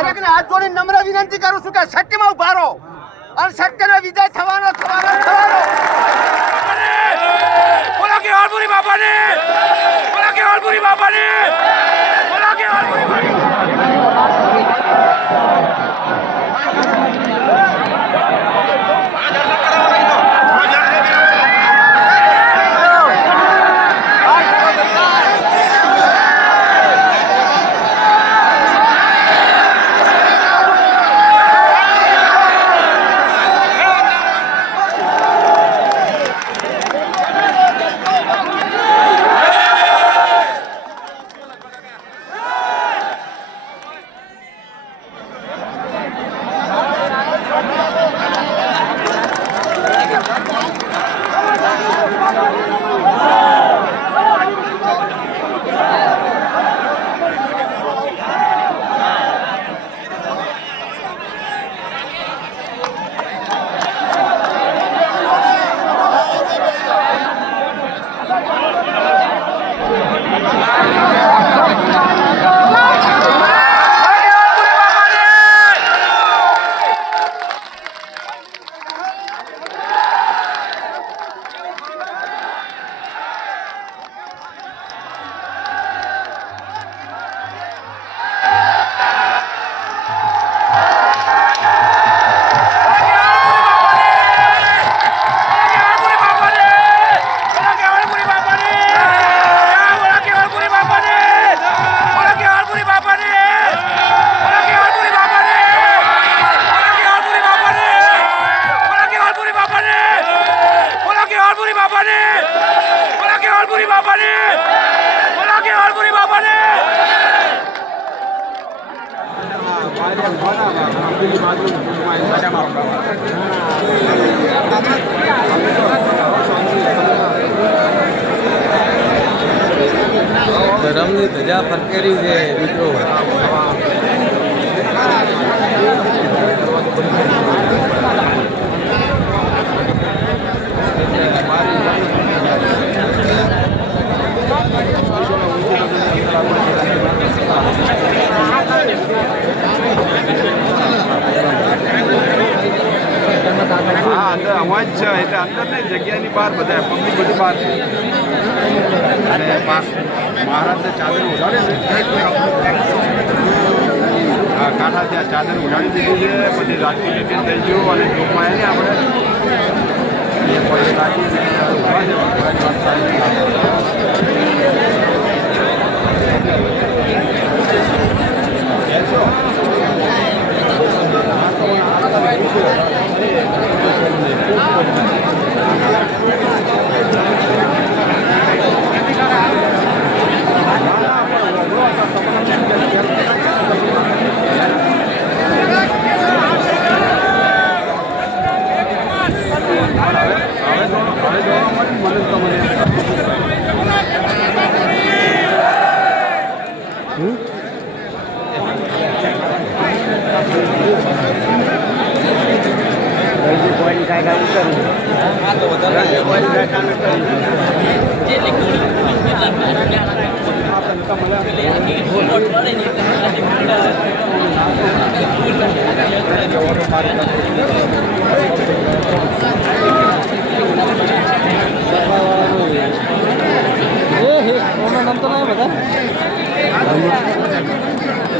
દરેકને હાથ જોડીને નમ્ર વિનંતી કરું છું કે સત્યમાં ઉભા રહો અને સત્યનો વિજય થવાનો. બોલા કે હરપુરી બાપાને, બોલા કે હરપુરી બાપાને, બોલા કે હરપુરી બાપાને. ધર્મની ધજા ફરકેરી છે મિત્રો. અંદર અવાજ છે એટલે અંદર નહીં, જગ્યાની બહાર બધા પબ્લિક બધી બહાર છે. અને મહારાજને ચાદર ઉડાડે છે, કાંઠા ત્યાં ચાદર ઉડાડી દીધી છે. પછી રાજકીય મિટિંગ થઈ ગયું અને ચોકમાં એને આપણે ઉભા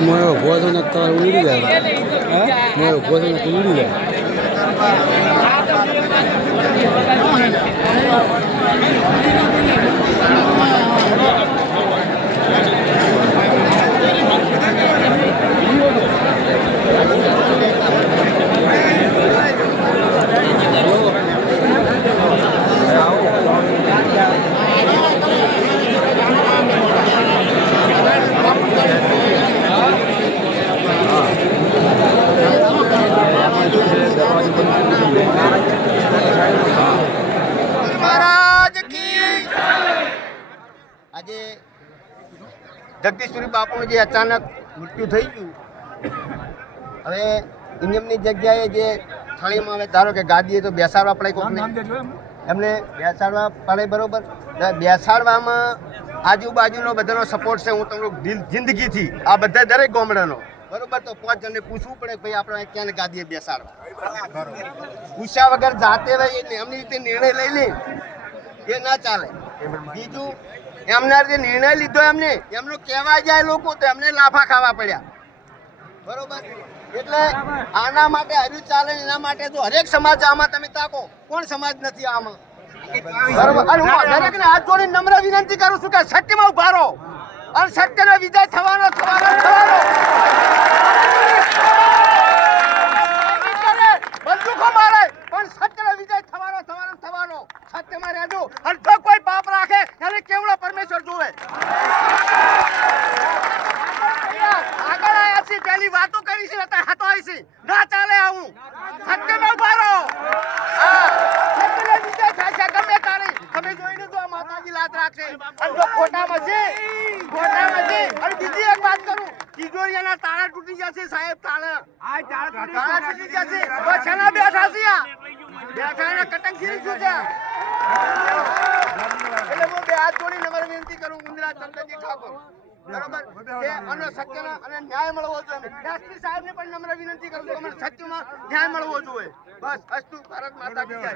મારો ભોજન અત્યારે ઉડી જાય, મારો ભોજન ઉડી જાય. જગદીશપુરી બાપુનું જે અચાનક મૃત્યુ થઈ ગયું, હવે નિયમની જગ્યાએ જે થાળીમાં હવે ધારો કે ગાદીએ તો બેસાડવા પડે કોઈને, એમને બેસાડવા પડે બરોબર. બેસાડવામાં આજુબાજુનો બધાનો સપોર્ટ છે. હું તમને જિંદગીથી આ બધા દરેક ગામડાનો બરોબર, તો 5 જણને પૂછવું પડે કે ભાઈ આપણે ક્યાં ગાદીએ બેસાડવા. પૂછ્યા વગર જાતે એમની રીતે નિર્ણય લઈ લે એ ના ચાલે. બીજું એમના જે નિર્ણય લીધો એમનો કહેવા જાય લોકો તો એમને લાફા ખાવા પડ્યા. બરોબર, એટલે આના માટે હજુ ચાલે. એના માટે તો હરેક સમાજ આમાં તમે તાકો, કોણ સમાજ નથી આમાં? બરોબર, અને હું દરેકને હાથ જોડીને નમ્ર વિનંતી કરું છું કે સત્યમાં ઉભા રહો અને સત્યનો વિજય થવાનો. બંદૂકો મારે પણ સત્યનો વિજય થવાનો. સત્યમાં રહેજો અને જો કોઈ પાપ રાખે એને કેવડો પરમેશ્વર જોવે. આગળ આયા છે, પહેલી વાતો કરી છે, અત્યારે હાથો આવી છે. ના ચાલે આવું. સત્યમાં ઉભા રહો. સત્યનો વિજય થશે ગમે તારી. તમે જોઈને જો આ માતાજી લાત રાખશે અને જો ખોટામાં છે. અને બીજી એક વાત કરું, તિજોરીના તાળા તૂટી જશે સાહેબ. તાળા તૂટી જશે. બસ એના બેઠા છે આ. બેઠાના કટંગ સીરી શું છે? એટલે હું બે હાથ જોડી નમ્ર વિનંતી કરું મુંદ્રા ચંદ્રજી ઠાકોર. બરોબર, કે અને સત્યના અને ન્યાય મળવો જોઈએ. એસપી સાહેબને પણ નમ્ર વિનંતી કરું છું કે સત્યમાં ન્યાય મળવો જોઈએ. બસ અસ્તુ. ભારત માતા કી જય.